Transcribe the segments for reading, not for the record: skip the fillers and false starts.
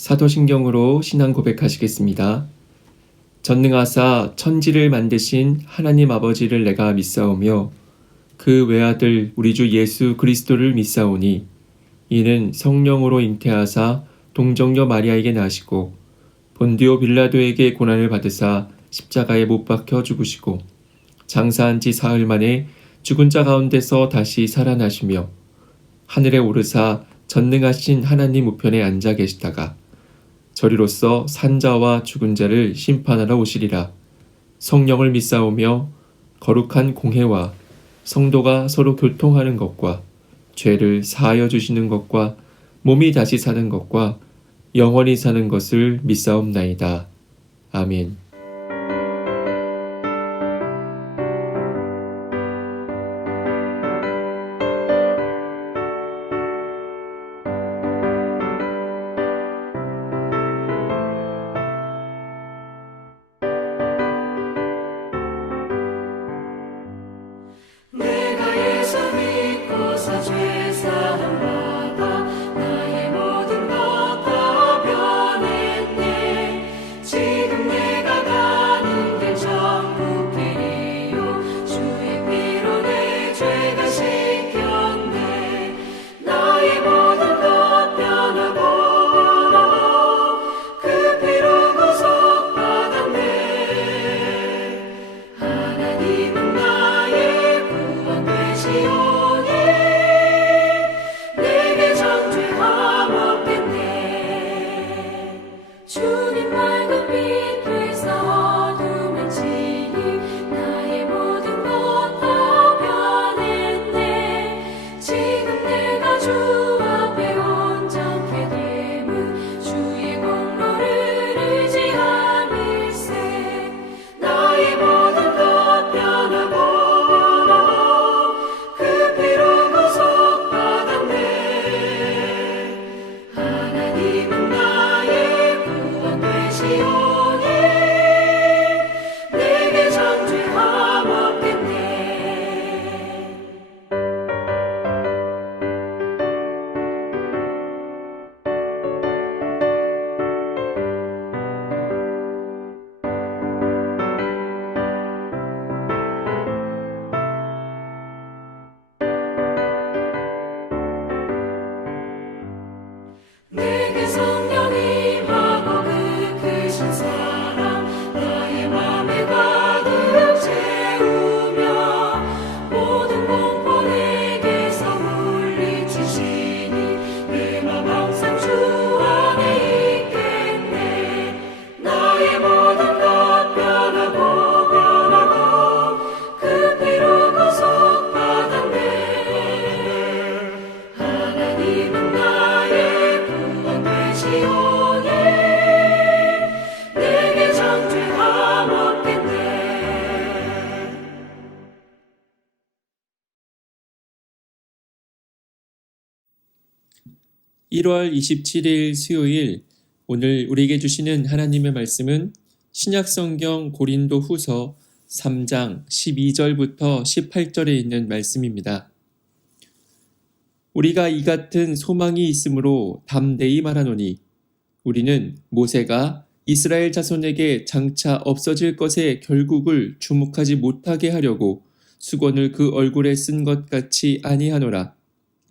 사도신경으로 신앙 고백하시겠습니다. 전능하사 천지를 만드신 하나님 아버지를 내가 믿사오며 그 외아들 우리 주 예수 그리스도를 믿사오니 이는 성령으로 잉태하사 동정녀 마리아에게 나시고 본디오 빌라도에게 고난을 받으사 십자가에 못 박혀 죽으시고 장사한 지 사흘 만에 죽은 자 가운데서 다시 살아나시며 하늘에 오르사 전능하신 하나님 우편에 앉아 계시다가 저리로서 산자와 죽은 자를 심판하러 오시리라. 성령을 믿사오며 거룩한 공회와 성도가 서로 교통하는 것과 죄를 사하여 주시는 것과 몸이 다시 사는 것과 영원히 사는 것을 믿사옵나이다. 아멘. (1월 27일) 수요일, 오늘 우리에게 주시는 하나님의 말씀은 신약성경 고린도 후서 3장 12절부터 18절에 있는 말씀입니다. 우리가 이 같은 소망이 있으므로 담대히 말하노니 우리는 모세가 이스라엘 자손에게 장차 없어질 것의 결국을 주목하지 못하게 하려고 수건을 그 얼굴에 쓴 것 같이 아니하노라.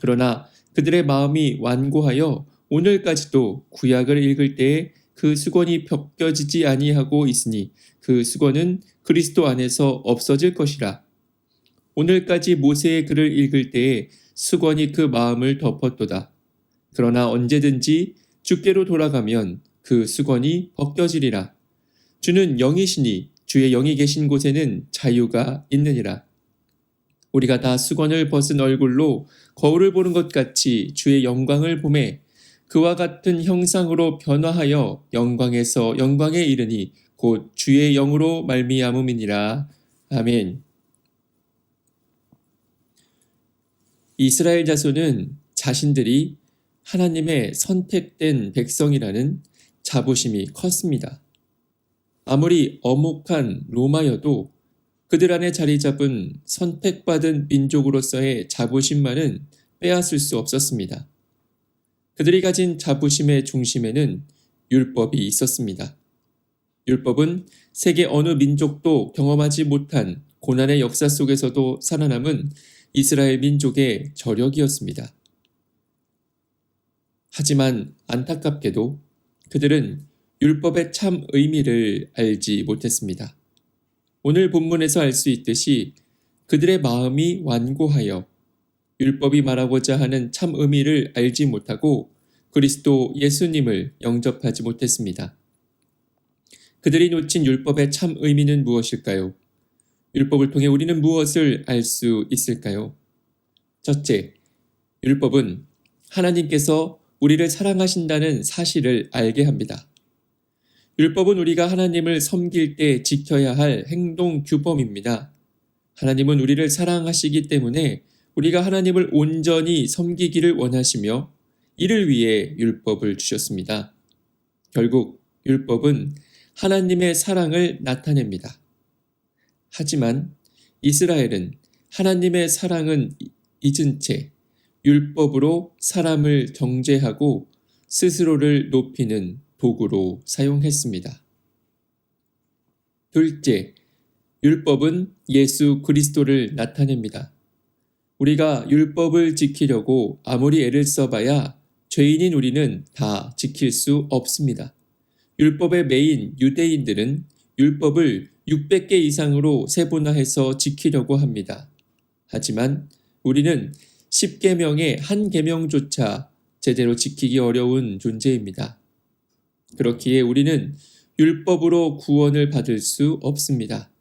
그러나 그들의 마음이 완고하여 오늘까지도 구약을 읽을 때에 그 수건이 벗겨지지 아니하고 있으니 그 수건은 그리스도 안에서 없어질 것이라. 오늘까지 모세의 글을 읽을 때에 수건이 그 마음을 덮었도다. 그러나 언제든지 주께로 돌아가면 그 수건이 벗겨지리라. 주는 영이시니 주의 영이 계신 곳에는 자유가 있느니라. 우리가 다 수건을 벗은 얼굴로 거울을 보는 것 같이 주의 영광을 보매 그와 같은 형상으로 변화하여 영광에서 영광에 이르니 곧 주의 영으로 말미암음이니라. 아멘. 이스라엘 자손은 자신들이 하나님의 선택된 백성이라는 자부심이 컸습니다. 아무리 엄혹한 로마여도 그들 안에 자리 잡은 선택받은 민족으로서의 자부심만은 빼앗을 수 없었습니다. 그들이 가진 자부심의 중심에는 율법이 있었습니다. 율법은 세계 어느 민족도 경험하지 못한 고난의 역사 속에서도 살아남은 이스라엘 민족의 저력이었습니다. 하지만 안타깝게도 그들은 율법의 참 의미를 알지 못했습니다. 오늘 본문에서 알 수 있듯이 그들의 마음이 완고하여 율법이 말하고자 하는 참 의미를 알지 못하고 그리스도 예수님을 영접하지 못했습니다. 그들이 놓친 율법의 참 의미는 무엇일까요? 율법을 통해 우리는 무엇을 알 수 있을까요? 첫째, 율법은 하나님께서 우리를 사랑하신다는 사실을 알게 합니다. 율법은 우리가 하나님을 섬길 때 지켜야 할 행동 규범입니다. 하나님은 우리를 사랑하시기 때문에 우리가 하나님을 온전히 섬기기를 원하시며 이를 위해 율법을 주셨습니다. 결국 율법은 하나님의 사랑을 나타냅니다. 하지만 이스라엘은 하나님의 사랑은 잊은 채 율법으로 사람을 정죄하고 스스로를 높이는 도구로 사용했습니다. 둘째, 율법은 예수 그리스도를 나타냅니다. 우리가 율법을 지키려고 아무리 애를 써봐야 죄인인 우리는 다 지킬 수 없습니다. 율법의 메인 유대인들은 율법을 600개 이상으로 세분화해서 지키려고 합니다. 하지만 우리는 10계명의 한 계명조차 제대로 지키기 어려운 존재입니다. 그렇기에 우리는 율법으로 구원을 받을 수 없습니다.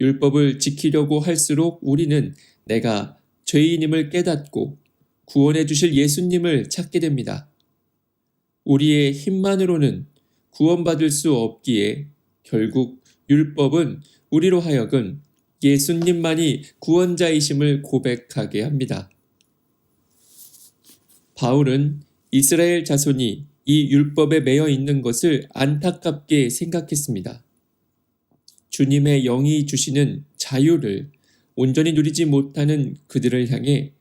율법을 지키려고 할수록 우리는 내가 죄인임을 깨닫고 구원해 주실 예수님을 찾게 됩니다. 우리의 힘만으로는 구원받을 수 없기에 결국 율법은 우리로 하여금 예수님만이 구원자이심을 고백하게 합니다. 바울은 이스라엘 자손이 이 율법에 매여 있는 것을 안타깝게 생각했습니다. 주님의 영이 주시는 자유를 온전히 누리지 못하는 그들을 향해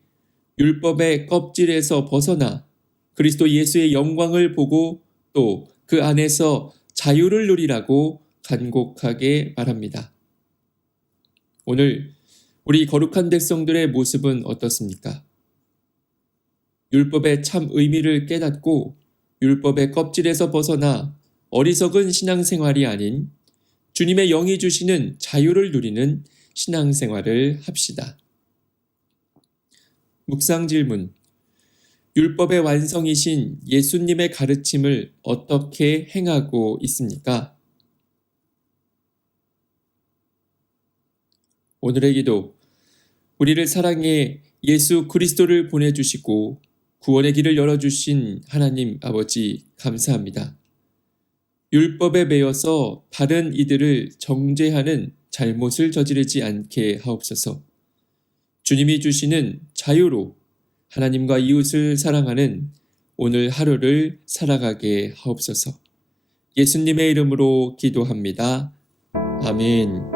율법의 껍질에서 벗어나 그리스도 예수의 영광을 보고 또 그 안에서 자유를 누리라고 간곡하게 말합니다. 오늘 우리 거룩한 백성들의 모습은 어떻습니까? 율법의 참 의미를 깨닫고 율법의 껍질에서 벗어나 어리석은 신앙생활이 아닌 주님의 영이 주시는 자유를 누리는 신앙생활을 합시다. 묵상 질문. 율법의 완성이신 예수님의 가르침을 어떻게 행하고 있습니까? 오늘의 기도. 우리를 사랑해 예수 그리스도를 보내주시고 구원의 길을 열어주신 하나님 아버지 감사합니다. 율법에 매여서 다른 이들을 정죄하는 잘못을 저지르지 않게 하옵소서. 주님이 주시는 자유로 하나님과 이웃을 사랑하는 오늘 하루를 살아가게 하옵소서. 예수님의 이름으로 기도합니다. 아멘.